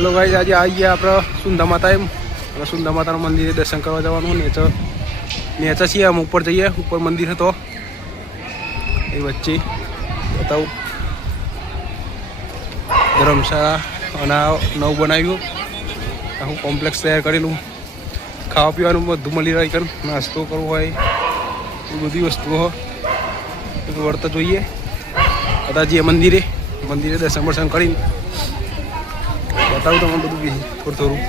Hello guys, આજે આવી ગયા આપણે સુંદા માતા એમ. હવે સુંદા માતાના મંદિરે દર્શન કરવા જવાનું. નેચા છીએ આમ ઉપર જઈએ. ઉપર મંદિર હતો એ વચ્ચે બતાવું. ધર્મશાળા અને નવું બનાવ્યું આખું કોમ્પ્લેક્સ તૈયાર કરેલું. ખાવા પીવાનું બધું મળી રહે. કર નાસ્તો કરવો હોય એ બધી વસ્તુઓ વર્તા જોઈએ. બધા જઈએ મંદિરે દર્શન બર્શન કરીને બતાવું તમને બધું થોડું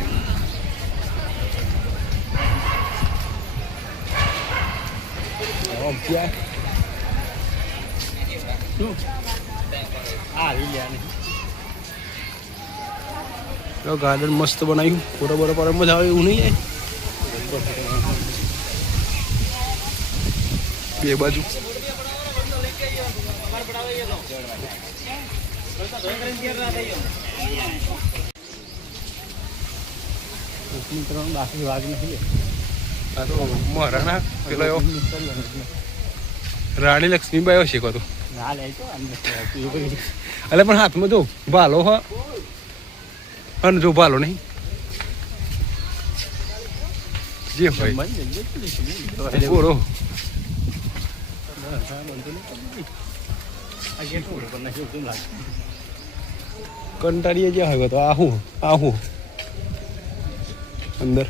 ગાર્ડન મસ્ત બનાવ્યું. ફોટો બોટો પર મજા આવે એવું નહીં જાય. બે બાજુ બાકી વાઘ નથી. આ તો મહારાણા પેલો એવો રાણી લક્ષ્મીબાઈ શીખો તો એટલે પણ હાથમાં જો ભાલો હ અને જો ભાલો નહીં જે હોય બોલો કંટાળીએ જે હોય તો આહું અંદર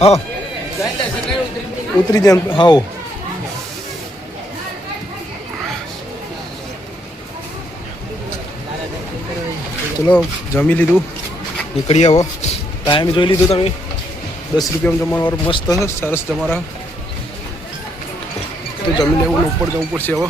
હા ઉતરી જાય. હા ચલો જમી લીધું, નીકળી આવો. ટાઈમ જોઈ લીધું તમે. 10 રૂપિયામાં જમવાનું મસ્ત સરસ જમારા. તો જમી લેવું ને ઉપર જવું પડશે હવે.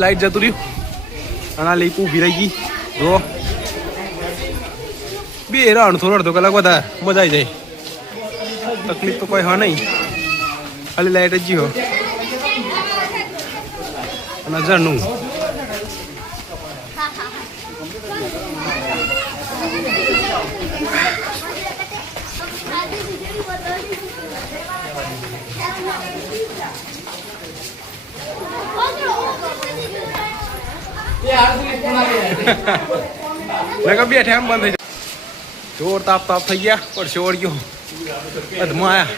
લાઈટ જતું રહ્યું અને આ લીપ ઊભી રહી ગઈ. જો બે અડધો કલાક વધારે મજા આવી જાય. તકલીફ તો કોઈ હા નહીં, ખાલી લાઈટ જ જીવો અને ઝરણું. બેઠે એમ બંધ થઈ જાય. જોર તાપ થઈ ગયા. પરસે વળી ગયો અધમાં આયા.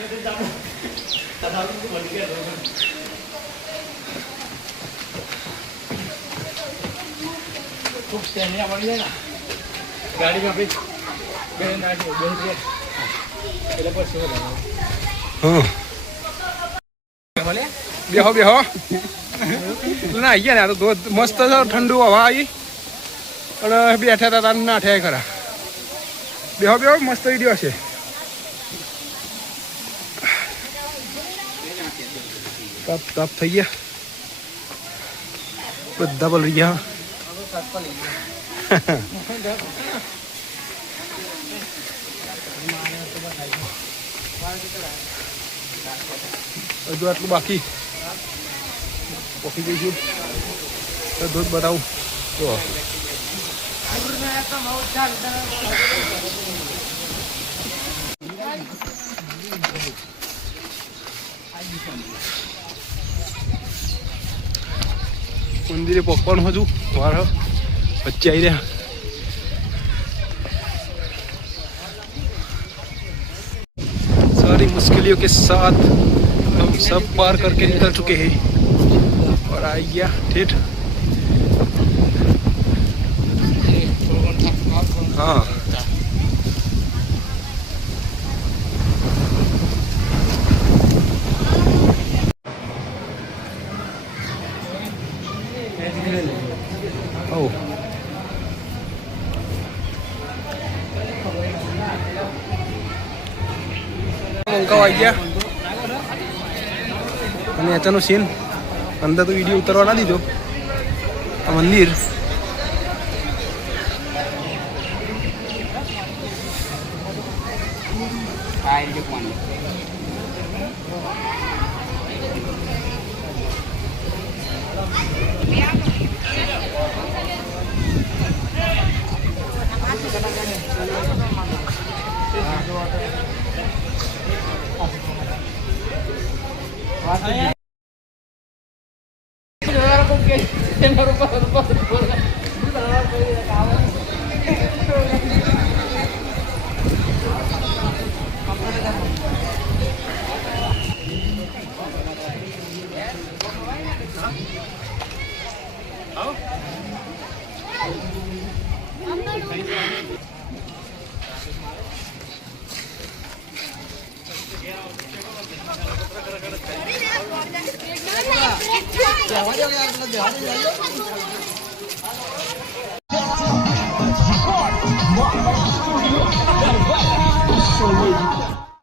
બેહો ના ગયા ને. આ તો મસ્ત ઠંડુ હવા આવી અને બેઠા હતા ના થયા ખરા. બેહો મસ્ત વિડીયો છે. તાપ થઈ ગયા. બધા પલળી ગયા. હજુ આટલું બાકી પકી જઈશું. દૂધ બતાવું તો મંદિરે પકવાનું હજુ વાર વચ્ચે આવી રહ્યા. सारी मुश्किलों के साथ हम सब पार करके निकल चुके हैं और आ गया ठेठ. हाँ આવી ગયા અને અચાનક સીન અંદર તો વિડીયો ઉતારવા ના દીધો. આ મંદિર Show me.